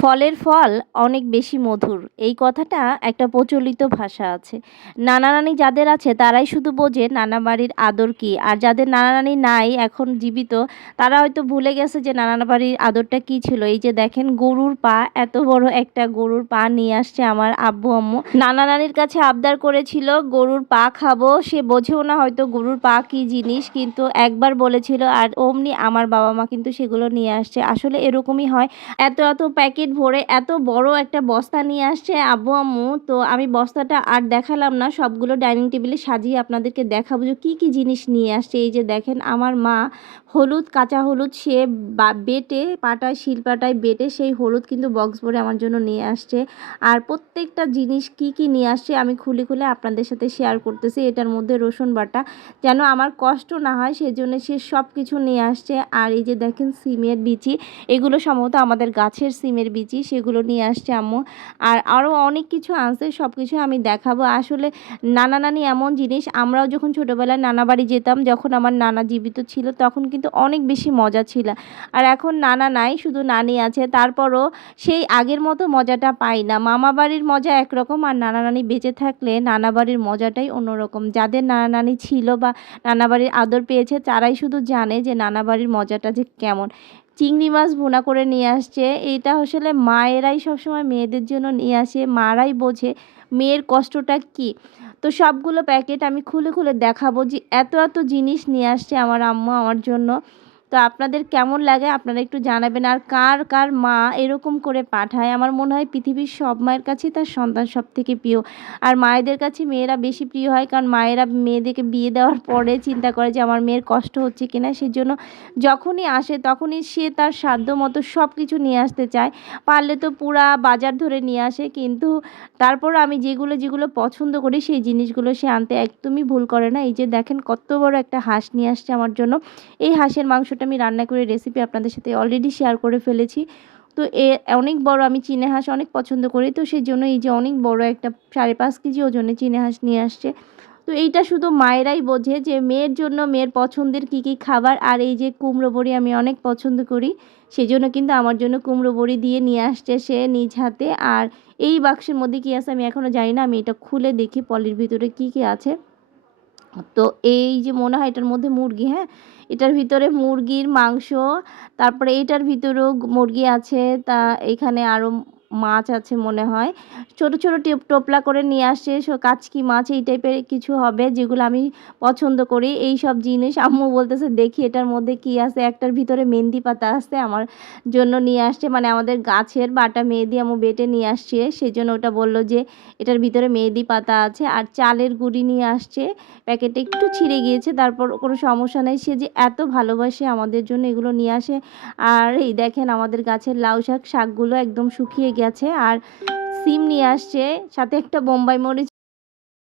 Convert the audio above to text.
ফলের ফল অনেক বেশি মধুর, এই কথাটা একটা প্রচলিত ভাষা আছে। নানা নানি যাদের আছে তারাই শুধু বোঝে নানা বাড়ির আদর কী, আর যাদের নানা নানি নাই এখন জীবিত তারা হয়তো ভুলে গেছে যে নানা বাড়ির আদরটা কী ছিল। এই যে দেখেন গরুর পা, এত বড় একটা গরুর পা নিয়ে আসছে আমার আব্বু আম্মু। নানা নানির কাছে আবদার করেছিল গরুর পা খাবো, সে বোঝেও না হয়তো গরুর পা কী জিনিস, কিন্তু একবার বলেছিল আর অমনি আমার বাবা মা কিন্তু সেগুলো নিয়ে আসছে। আসলে এরকমই হয়, এত এত প্যাকেট ভরে এত বড় একটা বস্তা নিয়ে আসছে আব্বু আম্মু। তো আমি বস্তাটা আর দেখালাম না, সবগুলো ডাইনিং টেবিলে সাজিয়ে আপনাদেরকে দেখাবো যে কী কী জিনিস নিয়ে আসছে। এই যে দেখেন আমার মা হলুদ, কাঁচা হলুদ সে বেটে পাটায় শিলপাটায় বেটে সেই হলুদ কিন্তু বক্স ভরে আমার জন্য নিয়ে আসছে। আর প্রত্যেকটা জিনিস কি কি নিয়ে আসছে আমি খুলে খুলে আপনাদের সাথে শেয়ার করতেছি। এটার মধ্যে রসুন বাটা, যেন আমার কষ্ট না হয় সেজন্য সে সব কিছু নিয়ে আসছে। আর এই যে দেখেন সিমের বিচি, এগুলো সম্ভবত আমাদের গাছের সিমের বিচি, সেগুলো নিয়ে আসছে আম্মু। আর আরও অনেক কিছু আনছে, সব কিছু আমি দেখাবো। আসলে নানা নানি এমন জিনিস, আমরাও যখন ছোটোবেলায় নানা বাড়ি যেতাম, যখন আমার নানা জীবিত ছিল তখন কিন্তু অনেক বেশি মজা ছিল। আর এখন নানা নাই, শুধু নানি আছে, তারপরও সেই আগের মতো মজাটা পাই না। মামা বাড়ির মজা একরকম, আর নানা নানি বেঁচে থাকলে নানা বাড়ির মজাটাই অন্যরকম। যাদের নানা নানি ছিল বা নানা বাড়ির আদর পেয়েছে তারাই শুধু জানে যে নানা বাড়ির মজাটা যে কেমন। চিংড়ি মাছ ভুনা করে নিয়ে আসছে, এটা আসলে মায়েরাই সবসময় মেয়েদের জন্য নিয়ে আসে, মারাই বোঝে মেয়ের কষ্টটা কী। তো সবগুলো প্যাকেট আমি খুলে খুলে দেখাবো যে এত এত জিনিস নিয়ে আসছে আমার আম্মু আমার জন্য। তো আপনাদের কেমন লাগে আপনারা একটু জানাবেন। আর কার কার মা এরকম করে পাঠায়, আমার মনে হয় পৃথিবীর সব মায়ের কাছেই তার সন্তান সব থেকে প্রিয়। আর মায়েদের কাছে মেয়েরা বেশি প্রিয় হয়, কারণ মায়েরা মেয়েদেরকে বিয়ে দেওয়ার পরে চিন্তা করে যে আমার মেয়ের কষ্ট হচ্ছে কিনা, সেজন্য যখনই আসে তখনই সে তার সাধ্য মতো সব কিছু নিয়ে আসতে চায়। পারলে তো পুরা বাজার ধরে নিয়ে আসে, কিন্তু তারপর আমি যেগুলো যেগুলো পছন্দ করি সেই জিনিসগুলো সে আনতে একদমই ভুল করে না। এই যে দেখেন কত বড় একটা হাঁস নিয়ে আসছে আমার জন্য। এই হাঁসের মাংসটা আমি রান্না করে রেসিপি আপনাদের সাথে অলরেডি শেয়ার করে ফেলেছি। তো অনেক বড়, আমি চিনে হাঁস অনেক পছন্দ করি, তো সেই জন্য এই যে অনেক বড় একটা 5.5 কেজি ওজনের চিনে হাঁস নিয়ে আসছে। তো এইটা শুধু মায়েরাই বোঝে যে মেয়ের জন্য মেয়ের পছন্দের কী কী খাবার। আর এই যে কুমড়ো বড়ি আমি অনেক পছন্দ করি, সেজন্য কিন্তু আমার জন্য কুমড়ো বড়ি দিয়ে নিয়ে আসছে সে নিজ হাতে। আর এই বাক্সের মধ্যে কী আছে আমি এখনও জানি না, আমি এটা খুলে দেখি পলির ভিতরে কী কী আছে। তো এই যে মনে হয় এটার মধ্যে মুরগি, হ্যাঁ, এটার ভিতরে মুরগির মাংস, তারপরে এইটার ভিতরেও মুরগি আছে, তা এখানে আরও মাছ আছে মনে হয়। ছোট ছোট টোপলা করে নিয়ে আসছে, কাচকি মাছ এই টাইপের কিছু হবে, যেগুলো আমি পছন্দ করি। এই সব জিনিস আম্মু বলতেছে দেখি এটার মধ্যে কি আছে। একটার ভিতরে মেহেন্দি পাতা আছে, আমার জন্য নিয়ে আসছে, মানে আমাদের গাছের বাটা মেহেদি আম্মু বেটে নিয়ে আসছে, সেজন্য ওটা বলল যে এটার ভিতরে মেহেদি পাতা আছে। আর চালের গুঁড়ি নিয়ে আসছে, প্যাকেটটা একটু ছিঁড়ে গিয়েছে, তারপর কোনো সমস্যা নেই, সে যে এত ভালোবাসে আমাদের জন্য এগুলো নিয়ে আসে। আর এই দেখেন আমাদের গাছের লাউ শাকগুলো একদম শুকিয়ে গেছে। আর সিম নিয়ে আসছে, সাথে একটা বোম্বাই মরিচ